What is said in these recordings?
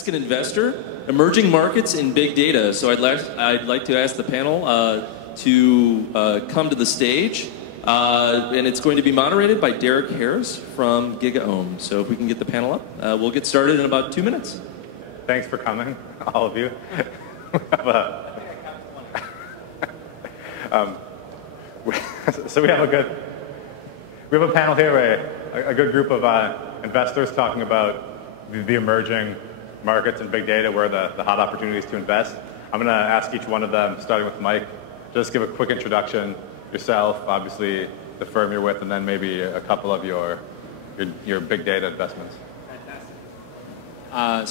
Ask an Investor, Emerging Markets in Big Data. So I'd like to ask the panel to come to the stage. And it's going to be moderated by Derrick Harris from GigaOm. So if we can get the panel up, we'll get started in about 2 minutes. Thanks for coming, all of you. So we have a panel here, a good group of investors talking about the emerging markets and big data, where the hot opportunities to invest. I'm going to ask each one of them, starting with Mike, just give a quick introduction, yourself, obviously the firm you're with, and then maybe a couple of your big data investments. Fantastic.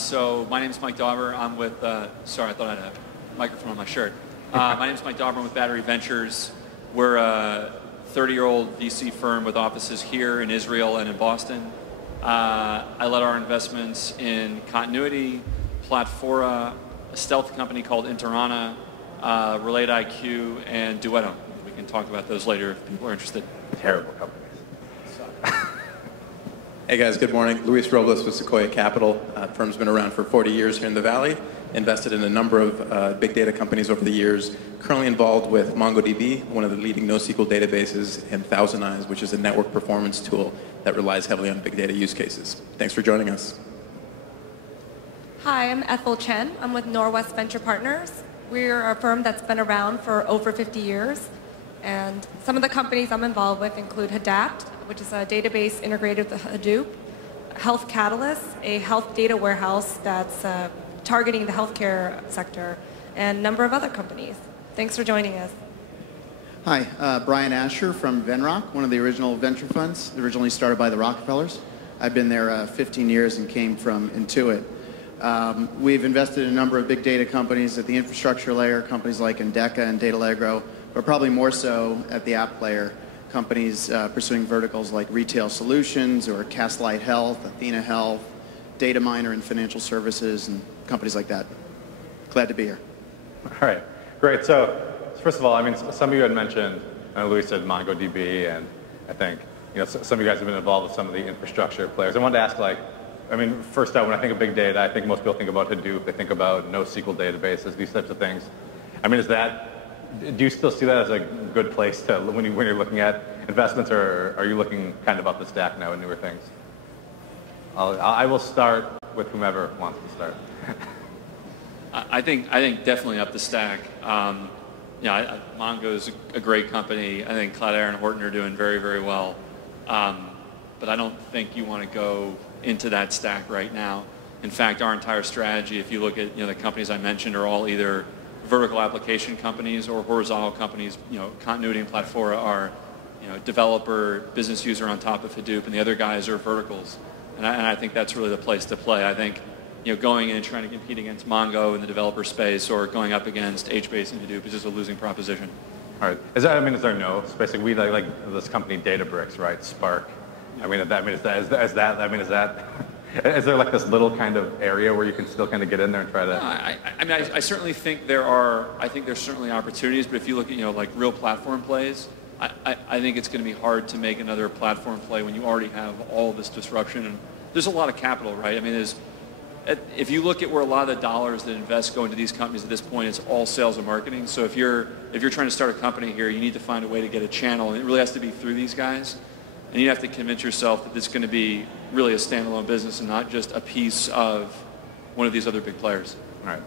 So my name is Mike Dauber. I'm with, sorry, I thought I had a microphone on my shirt. My name is Mike Dauber. I'm with Battery Ventures. We're a 30-year-old VC firm with offices here in Israel and in Boston. I led our investments in Continuity, Platfora, a stealth company called Interana, Relate IQ, and Duetto. We can talk about those later if people are interested. Terrible companies. Hey guys, good morning. Luis Robles with Sequoia Capital. Firm's been around for 40 years here in the Valley. Invested in a number of big data companies over the years. Currently involved with MongoDB, one of the leading NoSQL databases, and ThousandEyes, which is a network performance tool that relies heavily on big data use cases. Thanks for joining us. Hi, I'm Ethel Chen. I'm with Norwest Venture Partners. We're a firm that's been around for over 50 years. And some of the companies I'm involved with include Hadapt, which is a database integrated with Hadoop, Health Catalyst, a health data warehouse that's targeting the healthcare sector, and a number of other companies. Thanks for joining us. Hi, Brian Ascher from Venrock, one of the original venture funds, originally started by the Rockefellers. I've been there 15 years and came from Intuit. We've invested in a number of big data companies at the infrastructure layer, companies like Endeca and Datalegro, but probably more so at the app layer, companies pursuing verticals like retail solutions or Castlight Health, Athena Health, Data Miner and financial services, and companies like that. Glad to be here. All right, great. So first of all, I mean, some of you had mentioned, I know Louis said MongoDB, and I think some of you guys have been involved with some of the infrastructure players. I wanted to ask, I mean, first out, when I think of big data, I think most people think about Hadoop, they think about NoSQL databases, these types of things. I mean, do you still see that as a good place to, when you're looking at investments, or are you looking kind of up the stack now at newer things? I will start with whomever wants to start. I think definitely up the stack. Mongo's a great company. I think Cloudera and Horton are doing very, very well. But I don't think you want to go into that stack right now. In fact, our entire strategy, if you look at the companies I mentioned, are all either vertical application companies or horizontal companies. Continuity and Platfora are developer, business user on top of Hadoop, and the other guys are verticals. And I think that's really the place to play. I think going in and trying to compete against Mongo in the developer space or going up against HBase and Hadoop is just a losing proposition. All right. Is there no space? Like we like this company Databricks, right? Spark. I mean, is there like this little kind of area where you can still kind of get in there and try to? No, I certainly think there's certainly opportunities, but if you look at like real platform plays, I think it's going to be hard to make another platform play when you already have all this disruption, and there's a lot of capital, right? I mean, if you look at where a lot of the dollars that invest go into these companies at this point, it's all sales and marketing. So if you're trying to start a company here, you need to find a way to get a channel, and it really has to be through these guys. And you have to convince yourself that this is going to be really a standalone business and not just a piece of one of these other big players. All right.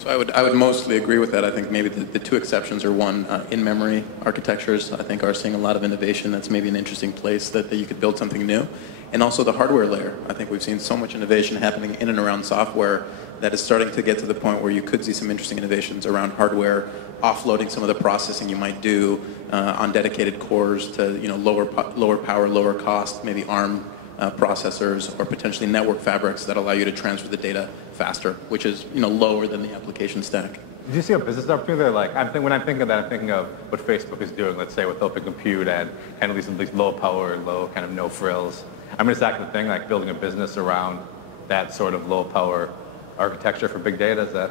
So I would mostly agree with that. I think maybe the two exceptions are, one, in-memory architectures, I think, are seeing a lot of innovation. That's maybe an interesting place that you could build something new. And also the hardware layer. I think we've seen so much innovation happening in and around software that is starting to get to the point where you could see some interesting innovations around hardware, offloading some of the processing you might do on dedicated cores to lower power, lower cost, maybe ARM processors, or potentially network fabrics that allow you to transfer the data faster, which is lower than the application stack. Do you see a business opportunity there? Like, when I'm thinking of that, I'm thinking of what Facebook is doing, let's say, with open compute and at least low power, low kind of no frills. I mean, is that the thing, like building a business around that sort of low power architecture for big data? Is that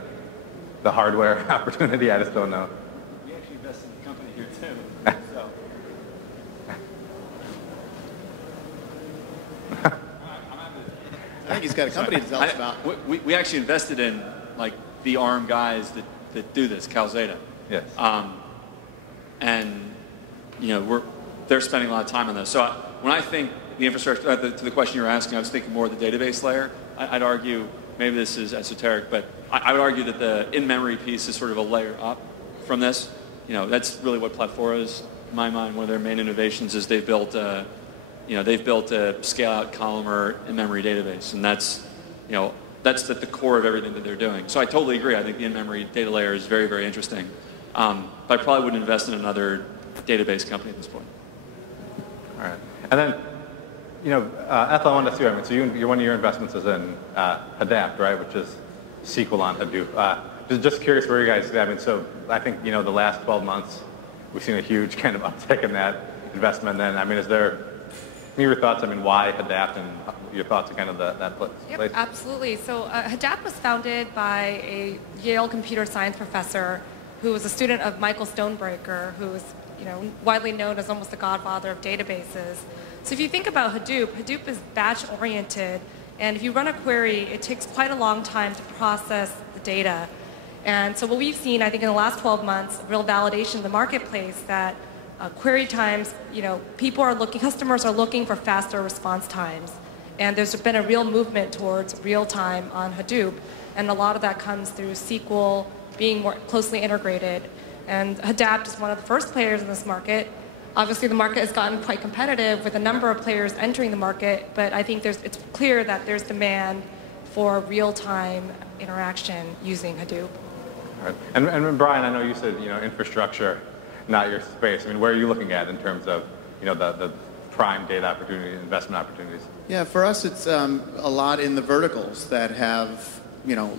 the hardware opportunity? I just don't know. We actually invest in the company here too. So. I think he's got a company to tell us about. We actually invested in like the ARM guys that do this, Calzada. Yes. And they're spending a lot of time on this. So when I think the infrastructure, to the question you were asking, I was thinking more of the database layer. I'd argue, maybe this is esoteric, but I would argue that the in-memory piece is sort of a layer up from this. That's really what Platfora is, in my mind. One of their main innovations is they've built a scale-out columnar in-memory database, and that's at the core of everything that they're doing. So I totally agree. I think the in-memory data layer is very, very interesting. But I probably wouldn't invest in another database company at this point. All right. And then, Ethel, I wanted to see, so one of your investments is in Adapt, right, which is SQL on Hadoop. Just curious where you guys, so I think, the last 12 months, we've seen a huge kind of uptick in that investment. And is there, your thoughts, why Adapt, and your thoughts on kind of that place? Yep, absolutely. So Adapt was founded by a Yale computer science professor who was a student of Michael Stonebreaker, who was widely known as almost the godfather of databases. So if you think about Hadoop, Hadoop is batch-oriented, and if you run a query, it takes quite a long time to process the data. And so what we've seen, I think in the last 12 months, real validation in the marketplace that query times, customers are looking for faster response times. And there's been a real movement towards real-time on Hadoop, and a lot of that comes through SQL being more closely integrated. And Adapt is one of the first players in this market. Obviously, the market has gotten quite competitive with a number of players entering the market, but I think it's clear that there's demand for real-time interaction using Hadoop. All right. And Brian, I know you said, infrastructure, not your space. Where are you looking at in terms of, the prime data opportunity, investment opportunities? Yeah, for us, it's a lot in the verticals that have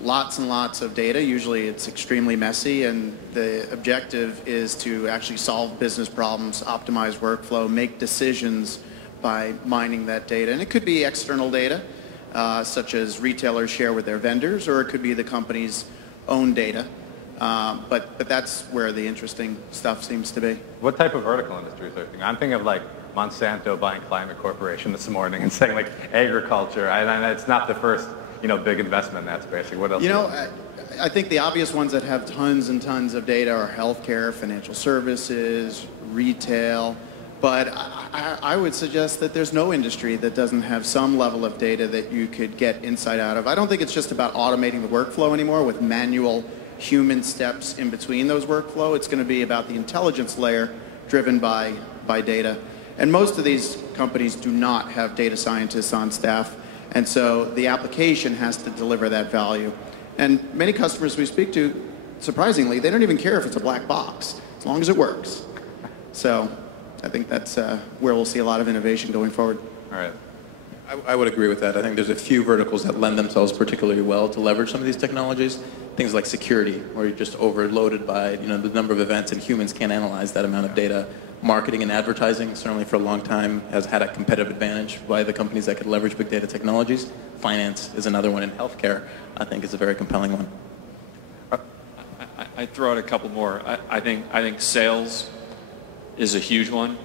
lots and lots of data. Usually it's extremely messy, and the objective is to actually solve business problems, optimize workflow, make decisions by mining that data. And it could be external data, such as retailers share with their vendors, or it could be the company's own data. But that's where the interesting stuff seems to be. What type of vertical industries are you thinking? I'm thinking of like Monsanto buying Climate Corporation this morning and saying like agriculture. And it's not the first big investment in that space. What else? I think the obvious ones that have tons and tons of data are healthcare, financial services, retail. But I would suggest that there's no industry that doesn't have some level of data that you could get insight out of. I don't think it's just about automating the workflow anymore with manual human steps in between those workflow. It's going to be about the intelligence layer driven by data. And most of these companies do not have data scientists on staff. And so the application has to deliver that value. And many customers we speak to, surprisingly, they don't even care if it's a black box, as long as it works. So I think that's where we'll see a lot of innovation going forward. All right. I would agree with that. I think there's a few verticals that lend themselves particularly well to leverage some of these technologies. Things like security, where you're just overloaded by the number of events, and humans can't analyze that amount of data. Marketing and advertising, certainly for a long time, has had a competitive advantage by the companies that could leverage big data technologies. Finance is another one, in healthcare, I think, is a very compelling one. I'd throw out a couple more. I think sales is a huge one.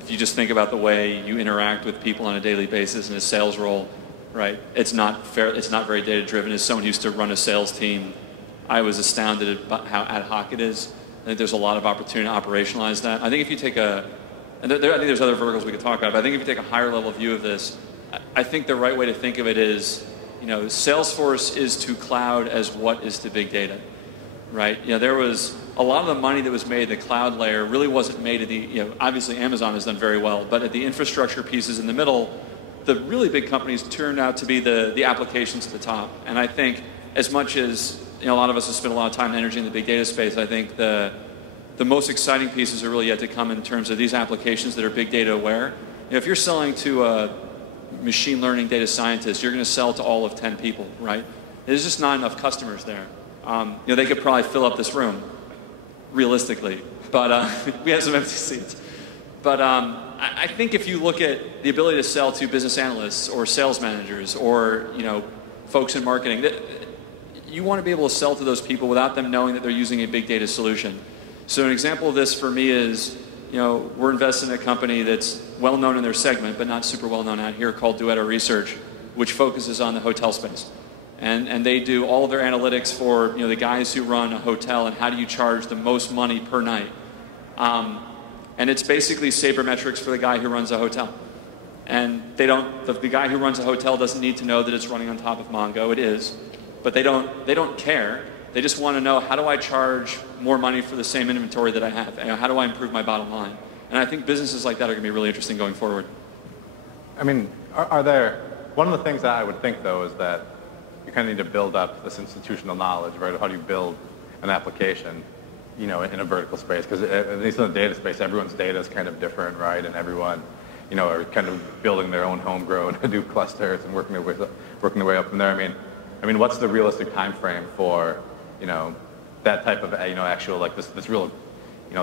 If you just think about the way you interact with people on a daily basis in a sales role, right? It's not fair. It's not very data driven. As someone who used to run a sales team, I was astounded at how ad hoc it is. I think there's a lot of opportunity to operationalize that. I think if you take I think there's other verticals we could talk about, but I think if you take a higher level view of this, I think the right way to think of it is, Salesforce is to cloud as what is to big data, right? There was a lot of the money that was made in the cloud layer really wasn't made at the, obviously Amazon has done very well, but at the infrastructure pieces in the middle, the really big companies turned out to be the applications at the top. And I think as much as a lot of us have spent a lot of time and energy in the big data space, I think the most exciting pieces are really yet to come in terms of these applications that are big data aware. If you're selling to a machine learning data scientist, you're going to sell to all of 10 people, right? There's just not enough customers there. They could probably fill up this room, realistically, but we have some empty seats. But I think if you look at the ability to sell to business analysts or sales managers or folks in marketing, you want to be able to sell to those people without them knowing that they're using a big data solution. So an example of this for me is, we're invested in a company that's well known in their segment, but not super well known out here, called Duetto Research, which focuses on the hotel space. And they do all of their analytics for the guys who run a hotel and how do you charge the most money per night. And it's basically sabermetrics for the guy who runs a hotel. And the guy who runs a hotel doesn't need to know that it's running on top of Mongo. It is, but they don't care. They just want to know, how do I charge more money for the same inventory that I have? How do I improve my bottom line? And I think businesses like that are going to be really interesting going forward. I mean, are there, one of the things that I would think though is that you kind of need to build up this institutional knowledge, right? How do you build an application, in a vertical space? Because at least in the data space, everyone's data is kind of different, right? And everyone, are kind of building their own homegrown Hadoop clusters and working their way up from there. I mean, what's the realistic time frame for, that type of, actual like this real,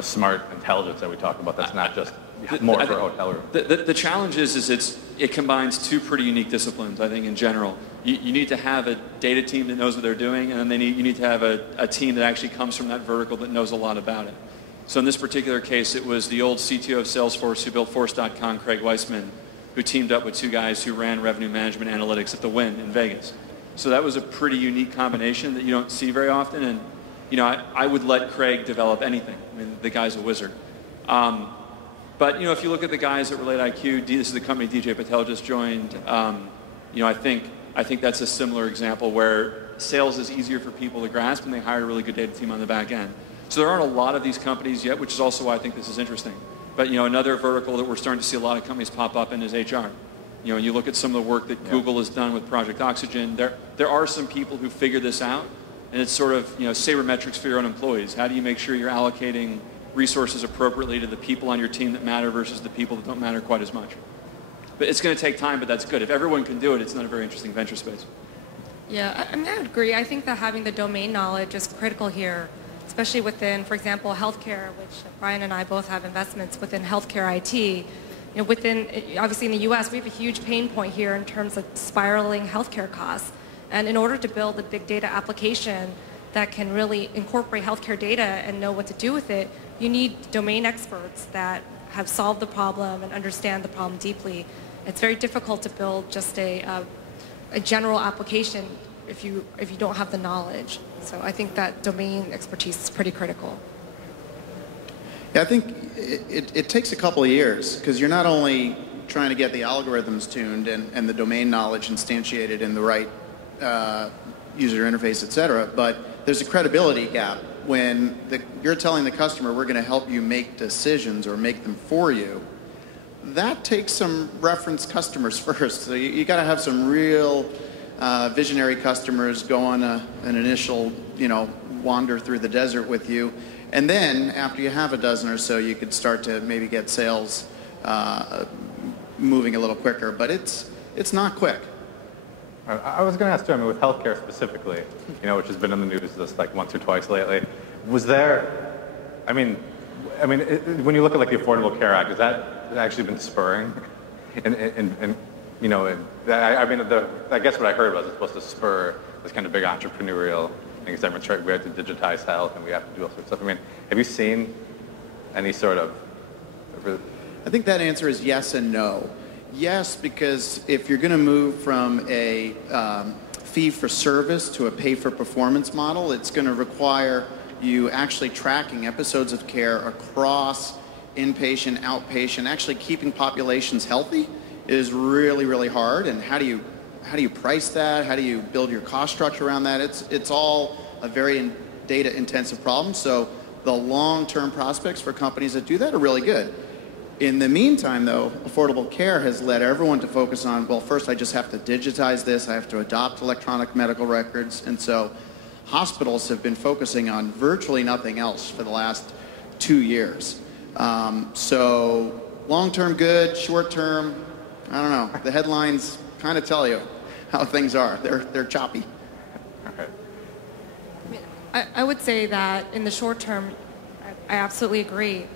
smart intelligence that we talk about? That's not just more for a hotel room. The challenge is it combines two pretty unique disciplines, I think, in general. You need to have a data team that knows what they're doing, and then you need to have a team that actually comes from that vertical that knows a lot about it. So in this particular case, it was the old CTO of Salesforce who built Force.com, Craig Weissman, who teamed up with two guys who ran revenue management analytics at the Wynn in Vegas. So that was a pretty unique combination that you don't see very often, and I would let Craig develop anything. I mean, the guy's a wizard. But if you look at the guys at Relate IQ, this is the company DJ Patel just joined. I think that's a similar example where sales is easier for people to grasp, and they hired a really good data team on the back end. So there aren't a lot of these companies yet, which is also why I think this is interesting. But another vertical that we're starting to see a lot of companies pop up in is HR. And you look at some of the work that Google has done with Project Oxygen. There are some people who figure this out, and it's sort of sabermetrics for your own employees. How do you make sure you're allocating resources appropriately to the people on your team that matter versus the people that don't matter quite as much? But it's going to take time, but that's good. If everyone can do it, it's not a very interesting venture space. Yeah, I would agree. I think that having the domain knowledge is critical here, especially within, for example, healthcare, which Brian and I both have investments within healthcare IT. Obviously in the U.S., we have a huge pain point here in terms of spiraling healthcare costs. And in order to build a big data application that can really incorporate healthcare data and know what to do with it, you need domain experts that have solved the problem and understand the problem deeply. It's very difficult to build just a general application if you don't have the knowledge. So I think that domain expertise is pretty critical. Yeah, I think it takes a couple of years, because you're not only trying to get the algorithms tuned and the domain knowledge instantiated in the right user interface, et cetera, but there's a credibility gap when you're telling the customer, we're going to help you make decisions or make them for you. That takes some reference customers first. So you got to have some real visionary customers go on an initial, wander through the desert with you. And then after you have a dozen or so, you could start to maybe get sales moving a little quicker. But it's not quick. I was going to ask too, with healthcare specifically, which has been in the news just like once or twice lately, was there, when you look at like the Affordable Care Act, has that actually been spurring? I guess what I heard was it's supposed to spur this kind of big entrepreneurial thing. Everyone's trying, we have to digitize health and we have to do all sorts of stuff. Have you seen any sort of? I think that answer is yes and no. Yes, because if you're going to move from a fee-for-service to a pay-for-performance model, it's going to require you actually tracking episodes of care across inpatient, outpatient. Actually keeping populations healthy is really, really hard. And how do you price that? How do you build your cost structure around that? It's all a very data-intensive problem. So the long-term prospects for companies that do that are really good. In the meantime, though, Affordable Care has led everyone to focus on, well, first I just have to digitize this. I have to adopt electronic medical records. And so hospitals have been focusing on virtually nothing else for the last 2 years. So long-term good, short-term, I don't know. The headlines kind of tell you how things are. They're choppy. I would say that in the short term, I absolutely agree.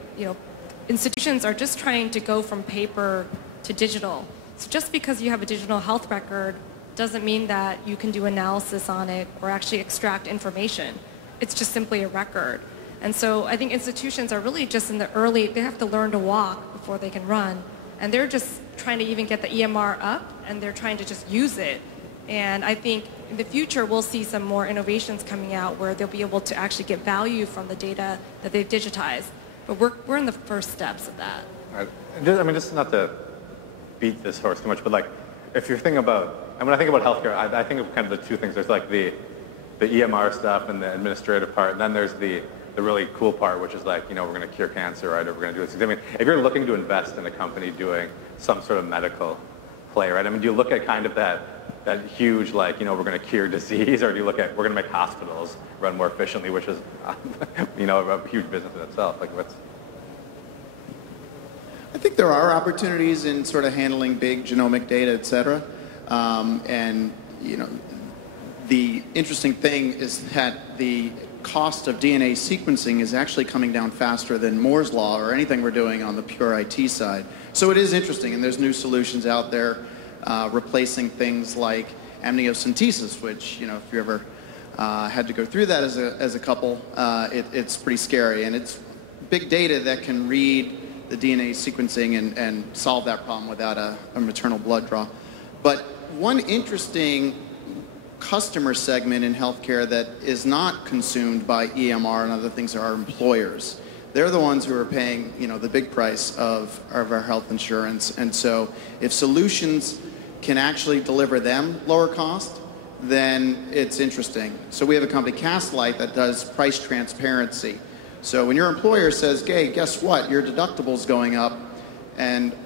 Institutions are just trying to go from paper to digital. So just because you have a digital health record doesn't mean that you can do analysis on it or actually extract information. It's just simply a record. And so I think institutions are really just in the early, they have to learn to walk before they can run. And they're just trying trying to even get the EMR up, and they're trying to just use it. And I think in the future, we'll see some more innovations coming out where they'll be able to actually get value from the data that they've digitized. But we're in the first steps of that. Right. I mean, just not to beat this horse too much, but like, if you're thinking about, and when I think about healthcare, I think of kind of the two things. There's like the EMR stuff and the administrative part, and then there's the really cool part, which is like, we're going to cure cancer, right, or we're going to do this. I mean, if you're looking to invest in a company doing some sort of medical play, right, I mean, do you look at kind of that huge, like, we're going to cure disease, or do you look at, we're going to make hospitals run more efficiently, which is, a huge business in itself? Like, what's... I think there are opportunities in sort of handling big genomic data, et cetera. And, the interesting thing is that the cost of DNA sequencing is actually coming down faster than Moore's Law or anything we're doing on the pure IT side. So it is interesting, and there's new solutions out there replacing things like amniocentesis, which, if you ever had to go through that as a couple, it's pretty scary. And it's big data that can read the DNA sequencing and solve that problem without a maternal blood draw. But one interesting customer segment in healthcare that is not consumed by EMR and other things are our employers. They're the ones who are paying, the big price of our health insurance. And so if solutions can actually deliver them lower cost, then it's interesting. So we have a company, Castlight, that does price transparency. So when your employer says, hey, guess what? Your deductible's going up,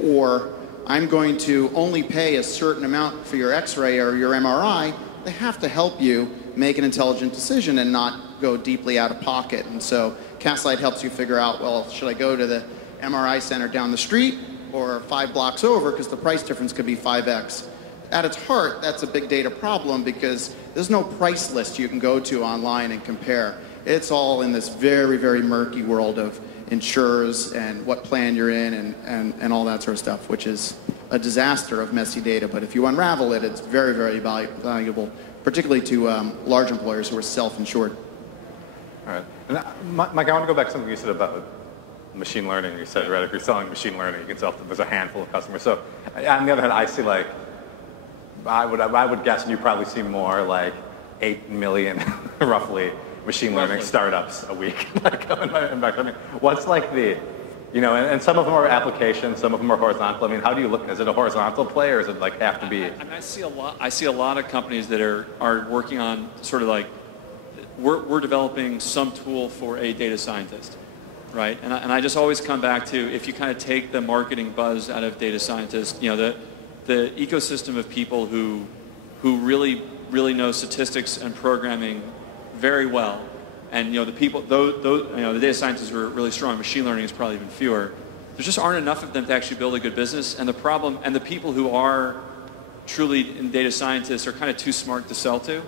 or I'm going to only pay a certain amount for your x-ray or your MRI, they have to help you make an intelligent decision and not go deeply out of pocket. And so Castlight helps you figure out, well, should I go to the MRI center down the street or 5 blocks over, because the price difference could be 5x. At its heart, that's a big data problem because there's no price list you can go to online and compare. It's all in this very, very murky world of insurers and what plan you're in and all that sort of stuff, which is a disaster of messy data. But if you unravel it, it's very, very valuable, particularly to large employers who are self-insured. All right. And Mike, I want to go back to something you said about machine learning. You said, right, if you're selling machine learning, you can sell, there's a handful of customers. So on the other hand, I see like, I would guess you probably see more like 8 million, roughly, machine learning startups a week. Like, I mean, what's like the, and some of them are applications, some of them are horizontal. I mean, how do you look? Is it a horizontal play, or is it like have to be? I see a lot of companies that are working on sort of like, we're developing some tool for a data scientist, right? And I just always come back to, if you kind of take the marketing buzz out of data scientists, the ecosystem of people who really know statistics and programming very well, and the people, the data scientists were really strong. Machine learning is probably even fewer. There just aren't enough of them to actually build a good business. And the problem, and the people who are truly in data scientists are kind of too smart to sell to.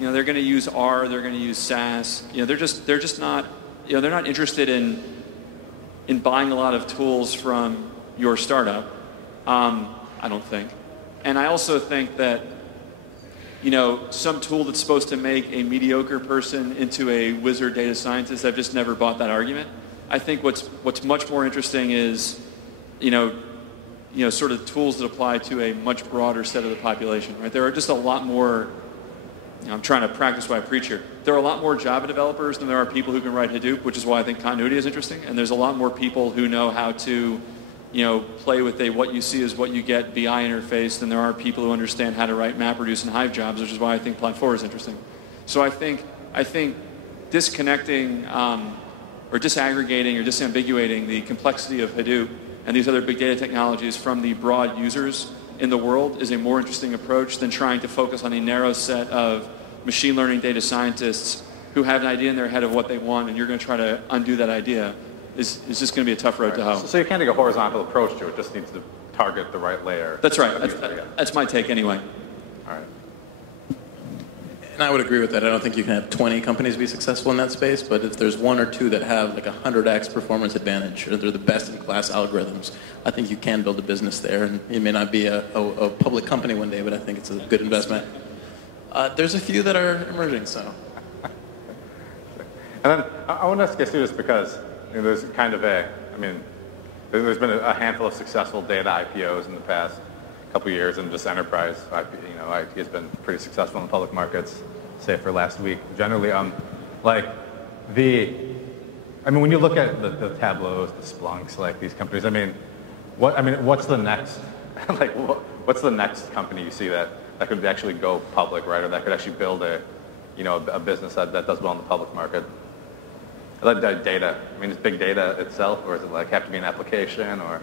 They're going to use R, they're going to use SAS. They're just not, they're not interested in buying a lot of tools from your startup. I don't think. And I also think that some tool that's supposed to make a mediocre person into a wizard data scientist, I've just never bought that argument. I think what's much more interesting is, sort of tools that apply to a much broader set of the population, right? There are just a lot more, I'm trying to practice what I preach here. There are a lot more Java developers than there are people who can write Hadoop, which is why I think continuity is interesting. And there's a lot more people who know how to play with a what you see is what you get BI interface than there are people who understand how to write MapReduce and Hive jobs, which is why I think Plat4 is interesting. So I think disconnecting or disaggregating or disambiguating the complexity of Hadoop and these other big data technologies from the broad users in the world is a more interesting approach than trying to focus on a narrow set of machine learning data scientists who have an idea in their head of what they want, and you're going to try to undo that idea. Is just going to be a tough road to hoe. So you can't take a horizontal approach to it. It just needs to target the right layer. That's right. That's my take anyway. All right. And I would agree with that. I don't think you can have 20 companies be successful in that space, but if there's 1 or 2 that have like 100x performance advantage, or they're the best in class algorithms, I think you can build a business there. And it may not be a public company one day, but I think it's a good investment. There's a few that are emerging, so. And then I want to ask you this because there's kind of there's been a handful of successful data IPOs in the past couple of years, and just enterprise, IT has been pretty successful in the public markets, say for last week. Generally, when you look at the Tableaus, the Splunks, like these companies, what's the next, what's the next company you see that could actually go public, right, or that could actually build a business that does well in the public market? I like that data. Is big data itself, or does it have to be an application, or?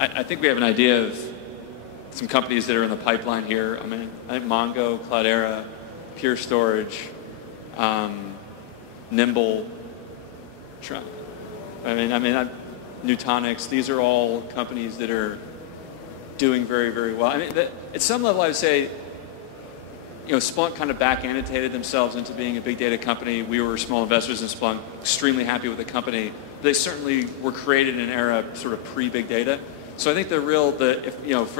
I think we have an idea of some companies that are in the pipeline here. I think Mongo, Cloudera, Pure Storage, Nimble, Nutanix. These are all companies that are doing very, very well. At some level, I would say, Splunk kind of back-annotated themselves into being a big data company. We were small investors in Splunk, extremely happy with the company. They certainly were created in an era sort of pre-big data. So I think for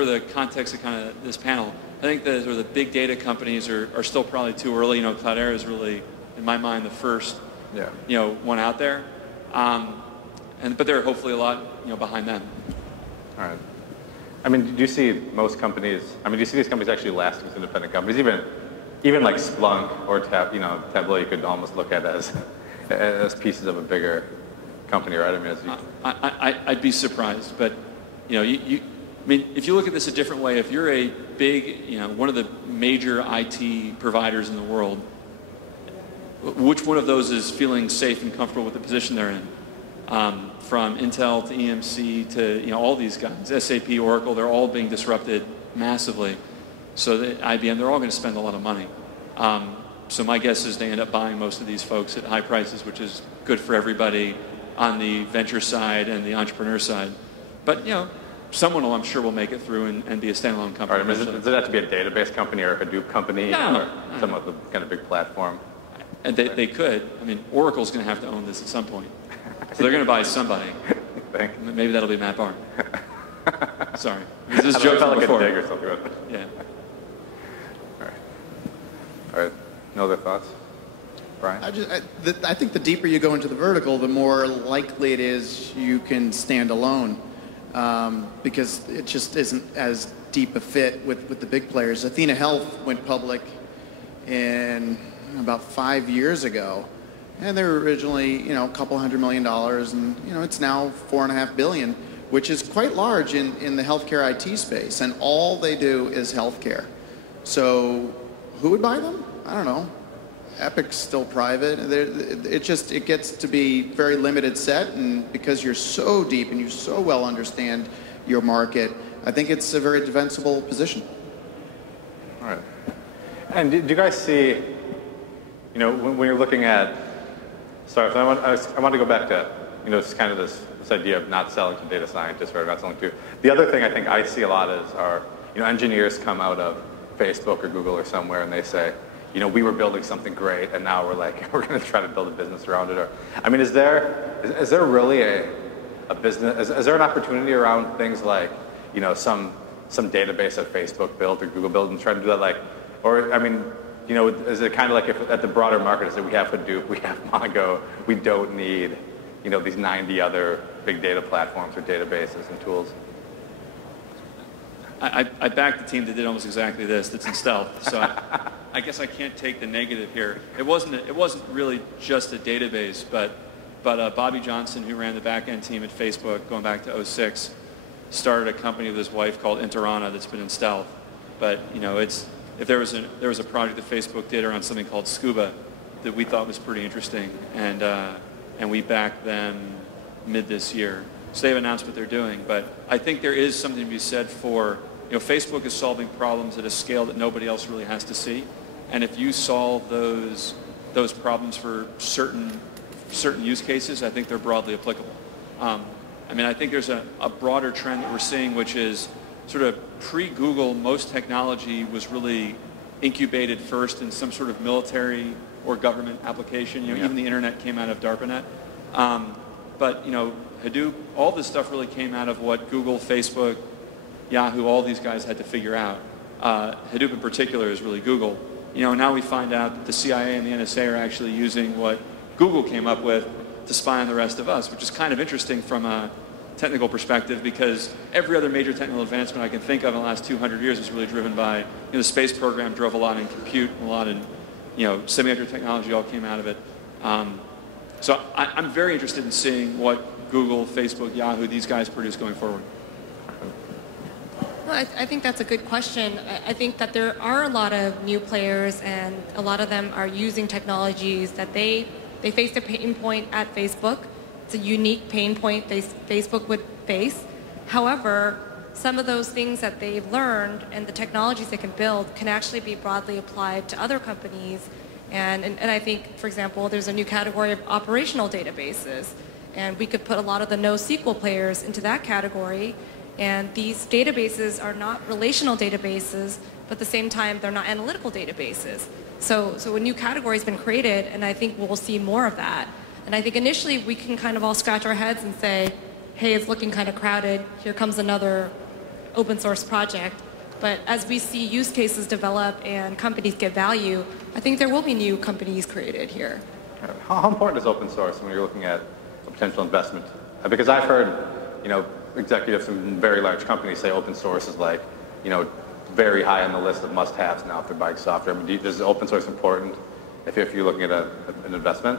the context of kind of this panel, I think the big data companies are still probably too early. Cloudera is really, in my mind, the first one out there. But there are hopefully a lot behind them. All right. Do you see most companies? Do you see these companies actually lasting as independent companies? Even like Splunk or Tableau, you could almost look at as pieces of a bigger company, right? I'd be surprised, but if you look at this a different way, if you're a big, one of the major IT providers in the world, which one of those is feeling safe and comfortable with the position they're in? From Intel to EMC to all these guys, SAP, Oracle, they're all being disrupted massively. So IBM, they're all going to spend a lot of money. So my guess is they end up buying most of these folks at high prices, which is good for everybody on the venture side and the entrepreneur side. But someone I'm sure will make it through and be a standalone company. All right, does it have to be a database company or a Hadoop company or some other kind of big platform? And they could. Oracle's going to have to own this at some point. So they're going to buy somebody. Maybe that'll be Matt Barr. Sorry. This is joke from before. Dig or something. Yeah. All right. No other thoughts? Brian? I think the deeper you go into the vertical, the more likely it is you can stand alone, because it just isn't as deep a fit with the big players. Athena Health went public in about 5 years ago, and they were originally a couple $100 million, and it's now $4.5 billion, which is quite large in the healthcare IT space, and all they do is healthcare. So who would buy them? I don't know. Epic's still private. It gets to be very limited set, and because you're so deep and you so well understand your market, I think it's a very defensible position. All right. And do you guys see, when you're looking at, sorry, I want to go back to, it's kind of this idea of not selling to data scientists or not selling to. The other thing I think I see a lot are engineers come out of Facebook or Google or somewhere and they say, we were building something great, and now we're going to try to build a business around it. Or, is there really a business? Is there an opportunity around things like, some database that Facebook built or Google built and try to do that, is it kind of like if at the broader market is that we have Hadoop, we have Mongo, we don't need, these 90 other big data platforms or databases and tools? I backed the team that did almost exactly this. That's in stealth. So I guess I can't take the negative here. It wasn't really just a database, but Bobby Johnson, who ran the back-end team at Facebook going back to 2006, started a company with his wife called Interana that's been in stealth. But if there was a project that Facebook did around something called Scuba that we thought was pretty interesting, and we backed them mid this year. So they've announced what they're doing, but I think there is something to be said for, Facebook is solving problems at a scale that nobody else really has to see, and if you solve those problems for certain use cases, I think they're broadly applicable. I think there's a broader trend that we're seeing, which is sort of pre-Google, most technology was really incubated first in some sort of military or government application. Even the internet came out of DARPANET. But Hadoop, all this stuff really came out of what Google, Facebook, Yahoo, all these guys had to figure out. Hadoop in particular is really Google. Now we find out that the CIA and the NSA are actually using what Google came up with to spy on the rest of us, which is kind of interesting from a technical perspective, because every other major technical advancement I can think of in the last 200 years was really driven by, the space program drove a lot in compute, a lot in, semiconductor technology all came out of it. So I'm very interested in seeing what Google, Facebook, Yahoo, these guys produce going forward. Well, I think that's a good question. I think that there are a lot of new players, and a lot of them are using technologies that they face a pain point at Facebook. It's a unique pain point Facebook would face. However, some of those things that they've learned and the technologies they can build can actually be broadly applied to other companies. And I think, for example, there's a new category of operational databases. And we could put a lot of the NoSQL players into that category. And these databases are not relational databases, but at the same time, they're not analytical databases. So a new category has been created, and I think we'll see more of that. And I think initially we can kind of all scratch our heads and say, hey, it's looking kind of crowded. Here comes another open source project. But as we see use cases develop and companies get value, I think there will be new companies created here. How important is open source when you're looking at a potential investment? Because I've heard, executives from very large companies say open source is like, very high on the list of must-haves now if they're buying software. I mean, is open source important if you're looking at an investment?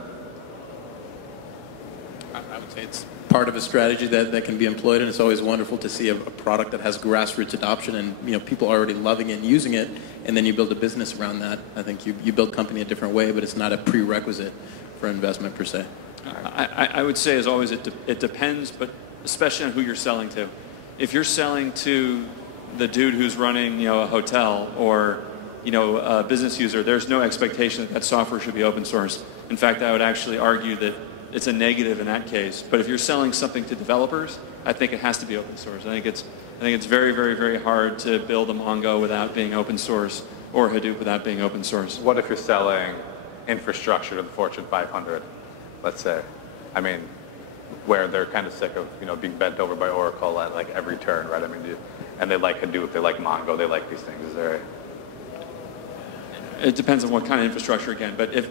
I would say it's part of a strategy that can be employed, and it's always wonderful to see a product that has grassroots adoption and people are already loving it and using it, and then you build a business around that. I think you build company a different way, but it's not a prerequisite for investment per se. I would say, as always, it depends, but especially on who you're selling to. If you're selling to the dude who's running a hotel or a business user, there's no expectation that software should be open source. In fact, I would actually argue that it's a negative in that case. But if you're selling something to developers, I think it has to be open source. I think it's very, very, very hard to build a Mongo without being open source, or Hadoop without being open source. What if you're selling infrastructure to the Fortune 500, let's say? I mean, where they're kind of sick of being bent over by Oracle at like every turn, right? I mean, and they like Hadoop, they like Mongo, they like these things. Is there? It depends on what kind of infrastructure again. But if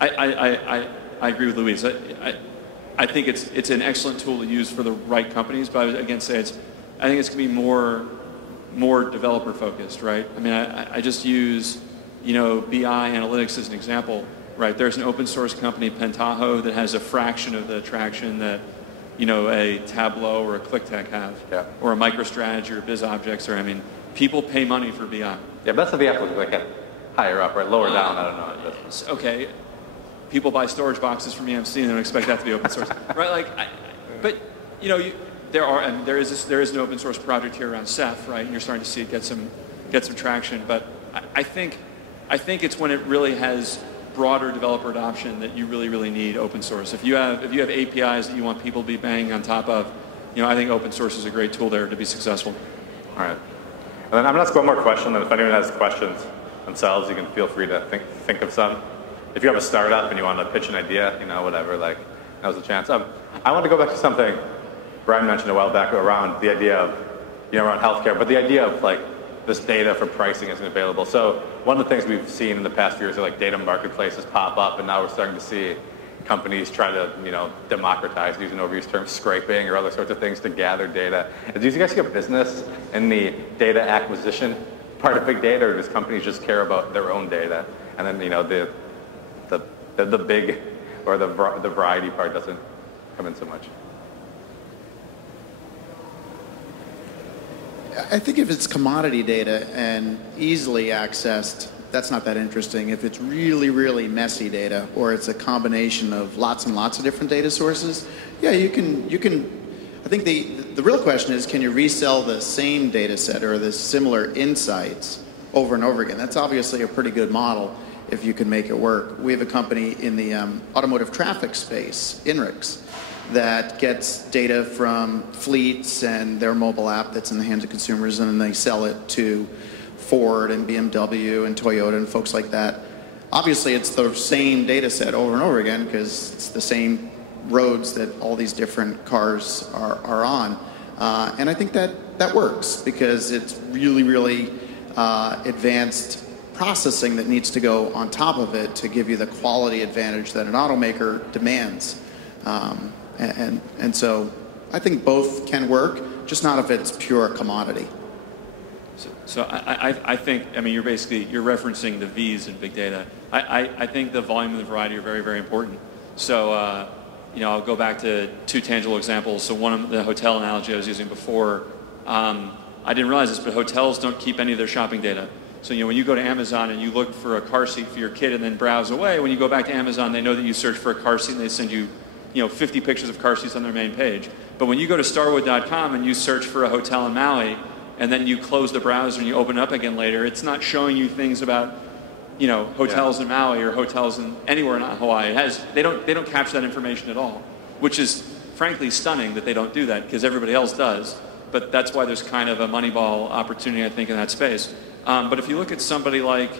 I agree with Luis. I think it's an excellent tool to use for the right companies, but I would again say I think it's going to be more developer focused, right? I mean, I just use BI analytics as an example, right? There's an open source company, Pentaho, that has a fraction of the traction that a Tableau or a ClickTech have, or a MicroStrategy or BizObjects, or I mean, people pay money for BI. Yeah, but that's what the Apple like higher up, right? Lower down, I don't know. Okay. People buy storage boxes from EMC and they don't expect that to be open source, right? But there is an open source project here around Ceph, right? And you're starting to see it get some traction. But I think it's when it really has broader developer adoption that you really, really need open source. If you have APIs that you want people to be banging on top of, I think open source is a great tool there to be successful. All right. And then I'm going to ask one more question, and if anyone has questions themselves, you can feel free to think of some. If you have a startup and you want to pitch an idea, whatever, now's the chance. I want to go back to something Brian mentioned a while back around the idea of, around healthcare, but the idea of this data for pricing isn't available. So one of the things we've seen in the past few years are data marketplaces pop up, and now we're starting to see companies try to, democratize, using overused terms, scraping or other sorts of things to gather data. Do you guys see a business in the data acquisition part of big data, or does companies just care about their own data? And then, the big or the variety part doesn't come in so much. I think if it's commodity data and easily accessed, that's not that interesting. If it's really, really messy data, or it's a combination of lots and lots of different data sources, yeah, you can. I think the real question is, can you resell the same data set or the similar insights over and over again? That's obviously a pretty good model if you can make it work. We have a company in the automotive traffic space, INRIX, that gets data from fleets and their mobile app that's in the hands of consumers, and then they sell it to Ford and BMW and Toyota and folks like that. Obviously, it's the same data set over and over again because it's the same roads that all these different cars are on. And I think that works because it's really, really advanced processing that needs to go on top of it to give you the quality advantage that an automaker demands. And so I think both can work, just not if it's pure commodity. So I think, I mean, you're referencing the V's in big data. I think the volume and the variety are very, very important. So, you know, I'll go back to two tangible examples. So one of the hotel analogy I was using before, I didn't realize this, but hotels don't keep any of their shopping data. So, you know, when you go to Amazon and you look for a car seat for your kid and then browse away, when you go back to Amazon, they know that you search for a car seat and they send you, 50 pictures of car seats on their main page. But when you go to starwood.com and you search for a hotel in Maui, and then you close the browser and you open it up again later, it's not showing you things about, hotels in Maui or hotels in anywhere in Hawaii. They don't capture that information at all, which is frankly stunning that they don't do that because everybody else does. But that's why there's kind of a Moneyball opportunity, I think, in that space. But if you look at somebody like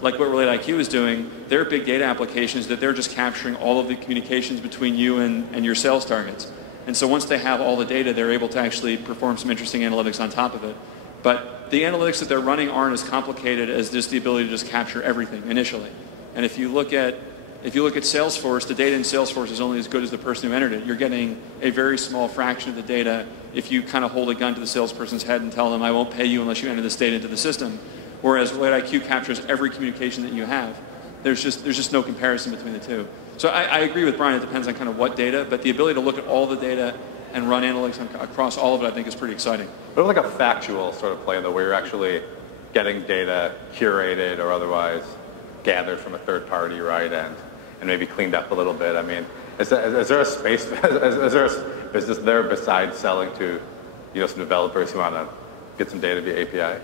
what RelateIQ is doing, their big data applications that they're just capturing all of the communications between you and your sales targets. And so once they have all the data, they're able to actually perform some interesting analytics on top of it. But the analytics that they're running aren't as complicated as just the ability to just capture everything initially. And if you look at Salesforce, the data in Salesforce is only as good as the person who entered it. You're getting a very small fraction of the data if you kind of hold a gun to the salesperson's head and tell them, I won't pay you unless you enter this data into the system. Whereas RelateIQ captures every communication that you have. There's just no comparison between the two. So I agree with Brian, it depends on kind of what data, but the ability to look at all the data and run analytics across all of it, I think is pretty exciting. But like a factual sort of play, though, where you're actually getting data curated or otherwise gathered from a third party, right, and maybe cleaned up a little bit. I mean, is there a space, is there a business there besides selling to, some developers who want to get some data via API?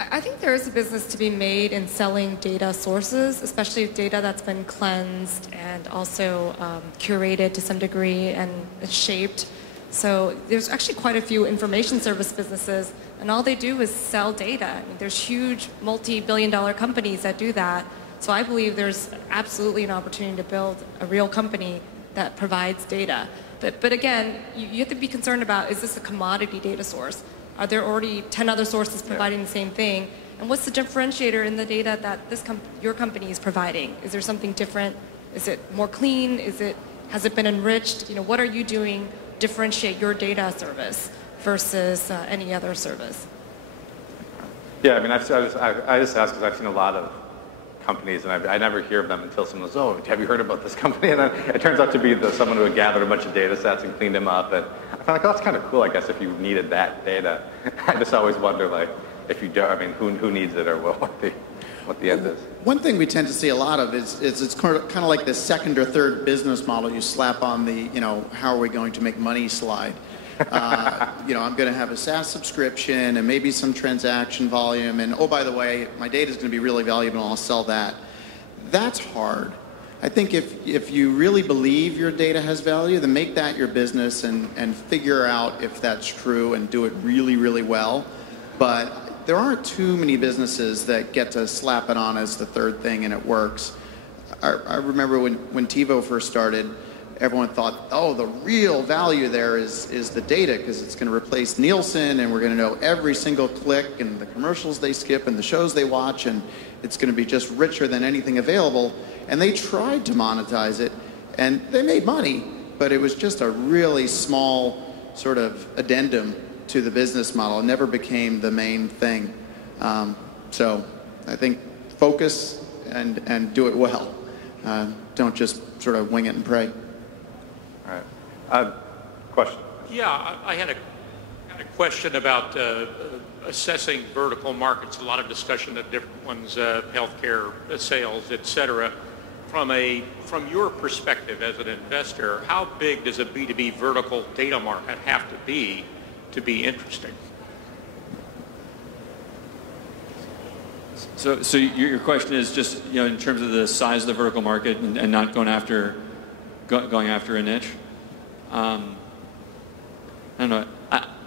I think there is a business to be made in selling data sources, especially data that's been cleansed and also curated to some degree and shaped. So there's actually quite a few information service businesses, and all they do is sell data. I mean, there's huge multi-billion-dollar companies that do that. So I believe there's absolutely an opportunity to build a real company that provides data. But again, you have to be concerned about, is this a commodity data source? Are there already 10 other sources providing the same thing? And what's the differentiator in the data that your company is providing? Is there something different? Is it more clean? Has it been enriched? What are you doing to differentiate your data service versus any other service? Yeah, I mean, I just ask because I've seen a lot of companies, and I never hear of them until someone goes, oh, have you heard about this company? And then it turns out to be someone who had gathered a bunch of data sets and cleaned them up. And I felt like, oh, that's kind of cool, I guess, if you needed that data. I just always wonder, like, if you don't, I mean, who needs it or what the end is. One thing we tend to see a lot of is it's kind of like the second or third business model you slap on the, how are we going to make money slide. I'm going to have a SaaS subscription and maybe some transaction volume, and oh, by the way, my data is going to be really valuable and I'll sell that. That's hard. I think if you really believe your data has value, then make that your business and figure out if that's true and do it really, really well. But there aren't too many businesses that get to slap it on as the third thing and it works. I remember when TiVo first started, everyone thought, oh, the real value there is the data because it's going to replace Nielsen and we're going to know every single click and the commercials they skip and the shows they watch, and it's going to be just richer than anything available. And they tried to monetize it and they made money, but it was just a really small sort of addendum to the business model. It never became the main thing. So I think focus and do it well. Don't just sort of wing it and pray. All right. Question? Yeah, I had a question about assessing vertical markets. A lot of discussion of different ones, healthcare, sales, et cetera. From your perspective as an investor, how big does a B2B vertical data market have to be interesting? So your question is just in terms of the size of the vertical market and not going after a niche. I don't know.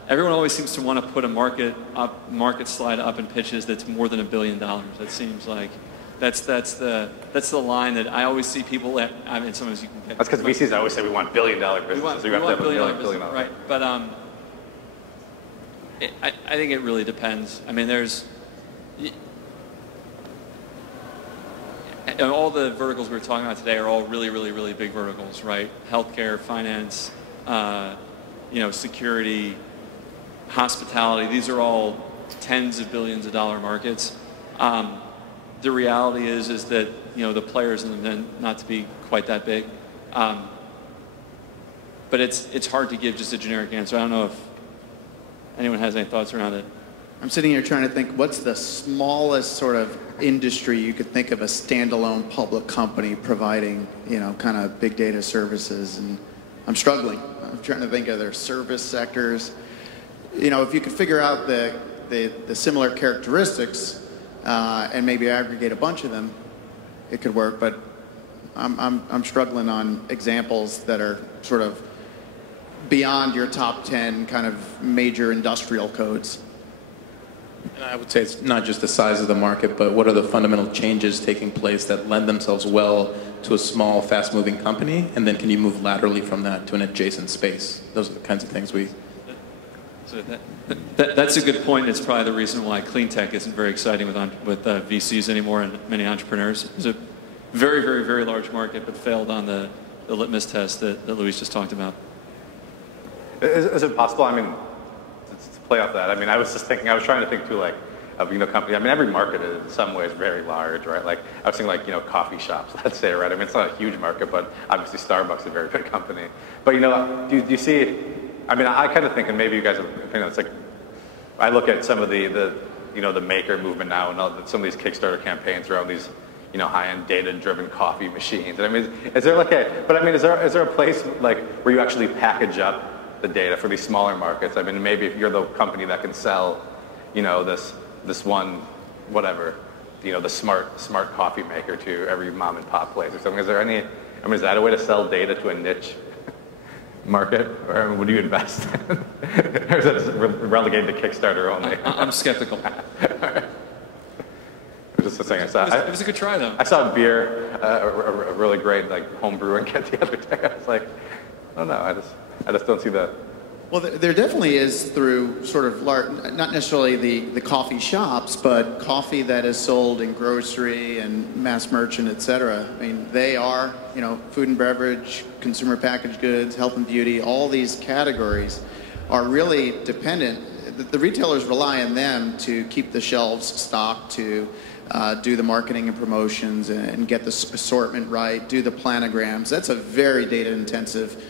Everyone always seems to want to put a market slide up in pitches that's more than $1 billion. That seems like that's the line that I always see people at. I mean, sometimes you can get. That's because VCs always say we want $1 billion businesses. We want $1 billion, right? But I think it really depends. I mean, and all the verticals we were talking about today are all really, really, really big verticals, right? Healthcare, finance, security, hospitality. These are all tens of billions of dollar markets. The reality is that the players in them tend not to be quite that big. But it's hard to give just a generic answer. I don't know if anyone has any thoughts around it. I'm sitting here trying to think, what's the smallest sort of industry you could think of a standalone public company providing, kind of big data services? And I'm struggling. I'm trying to think of their service sectors. If you could figure out the similar characteristics and maybe aggregate a bunch of them, it could work. But I'm struggling on examples that are sort of beyond your top 10 kind of major industrial codes. And I would say it's not just the size of the market, but what are the fundamental changes taking place that lend themselves well to a small, fast-moving company, and then can you move laterally from that to an adjacent space? Those are the kinds of things we... So that's a good point. It's probably the reason why clean tech isn't very exciting with VCs anymore and many entrepreneurs. It's a very, very, very large market, but failed on the litmus test that Luis just talked about. Is it possible, to play off that, I was trying to think too, like, of, company, every market is in some ways very large, right? Like, I was thinking like, coffee shops, let's say, right? It's not a huge market, but obviously Starbucks is a very big company. But, do you see, I kind of think, and maybe you guys have an opinion, it's like, I look at some of the maker movement now and some of these Kickstarter campaigns around these, high-end data-driven coffee machines. And is there like is there a place like where you actually package up the data for these smaller markets? Maybe if you're the company that can sell, this one, whatever, the smart coffee maker to every mom and pop place or something. Is there any, is that a way to sell data to a niche market, or would you invest in? Or is that relegated to Kickstarter only? I'm skeptical. Just a thing I saw. It was a good try, though. I saw beer, a really great home brewing kit the other day. I was like, I don't know. I just don't see that. Well, there definitely is through sort of not necessarily the coffee shops, but coffee that is sold in grocery and mass merchant, et cetera. They are, food and beverage, consumer packaged goods, health and beauty, all these categories are really dependent. The retailers rely on them to keep the shelves stocked, to do the marketing and promotions and get the assortment right, do the planograms. That's a very data intensive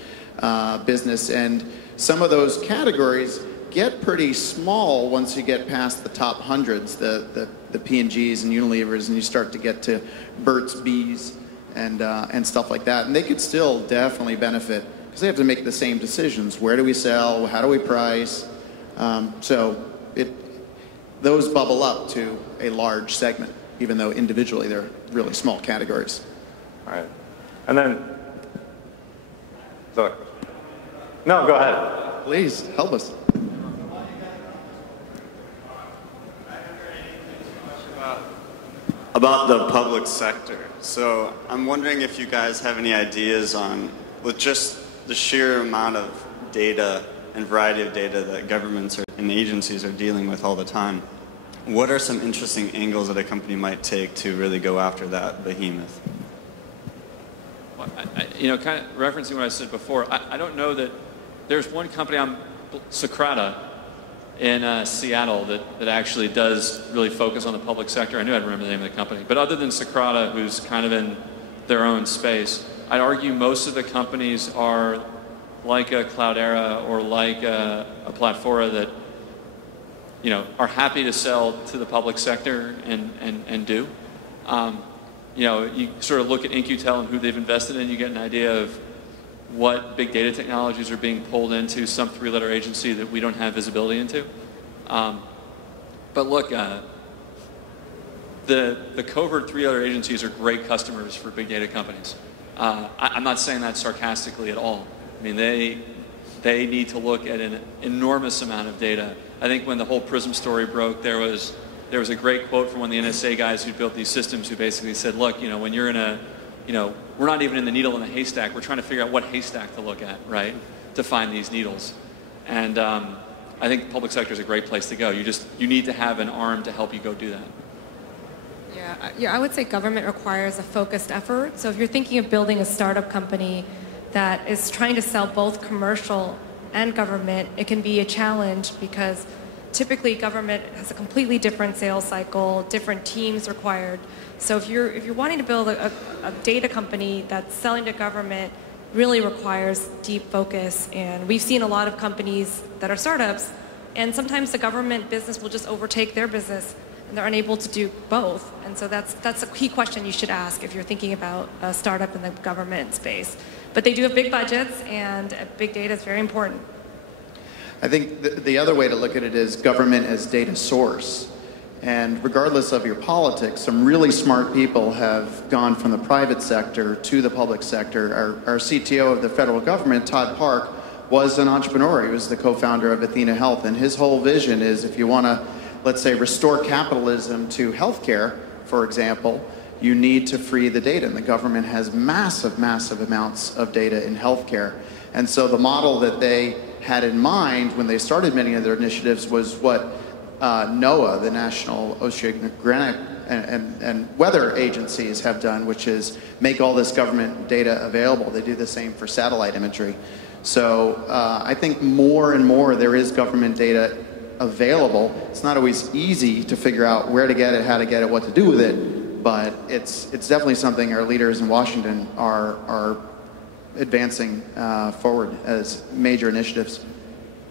business, and some of those categories get pretty small once you get past the top hundreds, the P&Gs and Unilevers, and you start to get to Burt's Bees and stuff like that. And they could still definitely benefit because they have to make the same decisions. Where do we sell? How do we price? Those bubble up to a large segment, even though individually they're really small categories. All right. And then, no, go ahead. Please, help us. About the public sector. So I'm wondering if you guys have any ideas on, with just the sheer amount of data and variety of data that governments and agencies are dealing with all the time, what are some interesting angles that a company might take to really go after that behemoth? Well, kind of referencing what I said before, I don't know that there's one company, Socrata, in Seattle that actually does really focus on the public sector. I knew I'd remember the name of the company. But other than Socrata, who's kind of in their own space, I'd argue most of the companies are like a Cloudera or like a Platfora that are happy to sell to the public sector and do. You sort of look at In-Q-Tel and who they've invested in, you get an idea of what big data technologies are being pulled into some three-letter agency that we don't have visibility into. But look, the covert three-letter agencies are great customers for big data companies. I'm not saying that sarcastically at all. They need to look at an enormous amount of data. I think when the whole Prism story broke, there was a great quote from one of the NSA guys who built these systems who basically said, look, when you're in a, we're not even in the needle in the haystack. We're trying to figure out what haystack to look at, right, to find these needles. And I think the public sector is a great place to go. You need to have an arm to help you go do that. Yeah, I would say government requires a focused effort. So if you're thinking of building a startup company that is trying to sell both commercial and government, it can be a challenge because typically government has a completely different sales cycle, different teams required. So if you're wanting to build a data company that's selling to government, really requires deep focus. And we've seen a lot of companies that are startups, and sometimes the government business will just overtake their business, and they're unable to do both. And so that's a key question you should ask if you're thinking about a startup in the government space. But they do have big budgets, and big data is very important. I think the other way to look at it is government as data source. And regardless of your politics, some really smart people have gone from the private sector to the public sector. Our CTO of the federal government, Todd Park, was an entrepreneur. He was the co-founder of Athena Health. And his whole vision is if you want to, let's say, restore capitalism to healthcare, for example, you need to free the data. And the government has massive, massive amounts of data in healthcare. And so the model that they had in mind when they started many of their initiatives was what NOAA, the National Oceanic and Weather Agencies, have done, which is make all this government data available. They do the same for satellite imagery. So I think more and more there is government data available. It's not always easy to figure out where to get it, how to get it, what to do with it, but it's definitely something our leaders in Washington are advancing forward as major initiatives.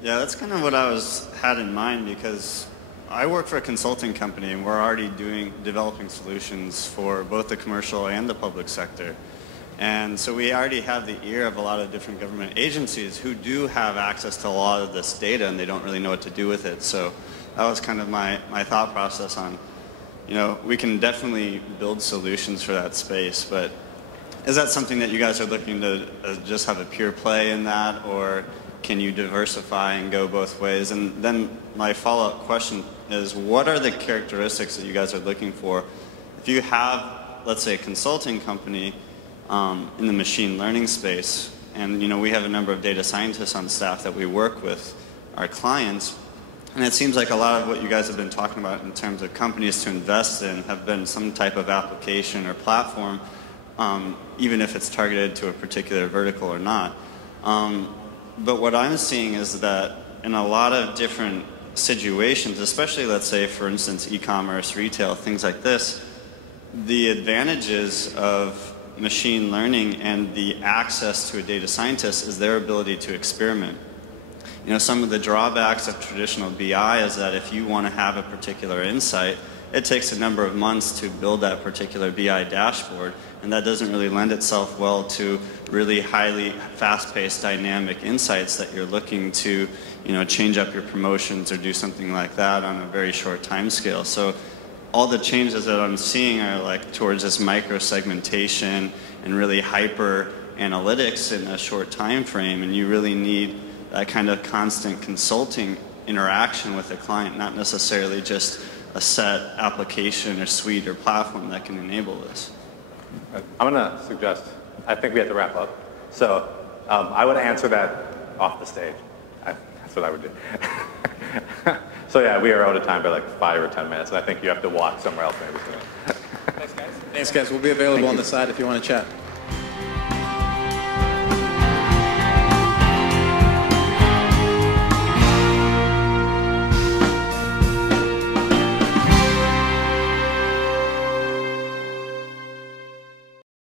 Yeah, that's kind of what I had in mind, because I work for a consulting company and we're already developing solutions for both the commercial and the public sector. And so we already have the ear of a lot of different government agencies who do have access to a lot of this data, and they don't really know what to do with it. So that was kind of my thought process on, we can definitely build solutions for that space, but is that something that you guys are looking to just have a pure play in that, or can you diversify and go both ways? And then my follow-up question is, what are the characteristics that you guys are looking for? If you have, let's say, a consulting company in the machine learning space, and we have a number of data scientists on staff that we work with our clients, and it seems like a lot of what you guys have been talking about in terms of companies to invest in have been some type of application or platform, even if it's targeted to a particular vertical or not. But what I'm seeing is that in a lot of different situations, especially, let's say, for instance, e-commerce, retail, things like this, the advantages of machine learning and the access to a data scientist is their ability to experiment. Some of the drawbacks of traditional BI is that if you want to have a particular insight, it takes a number of months to build that particular BI dashboard, and that doesn't really lend itself well to really highly fast-paced dynamic insights that you're looking to change up your promotions or do something like that on a very short time scale. So all the changes that I'm seeing are like towards this micro-segmentation and really hyper analytics in a short time frame, and you really need that kind of constant consulting interaction with the client, not necessarily just a set application or suite or platform that can enable this. I'm going to suggest, I think we have to wrap up. So I would answer that off the stage. That's what I would do. So yeah, we are out of time by like 5 or 10 minutes, and I think you have to walk somewhere else maybe soon. Thanks, guys. We'll be available on the side if you want to chat.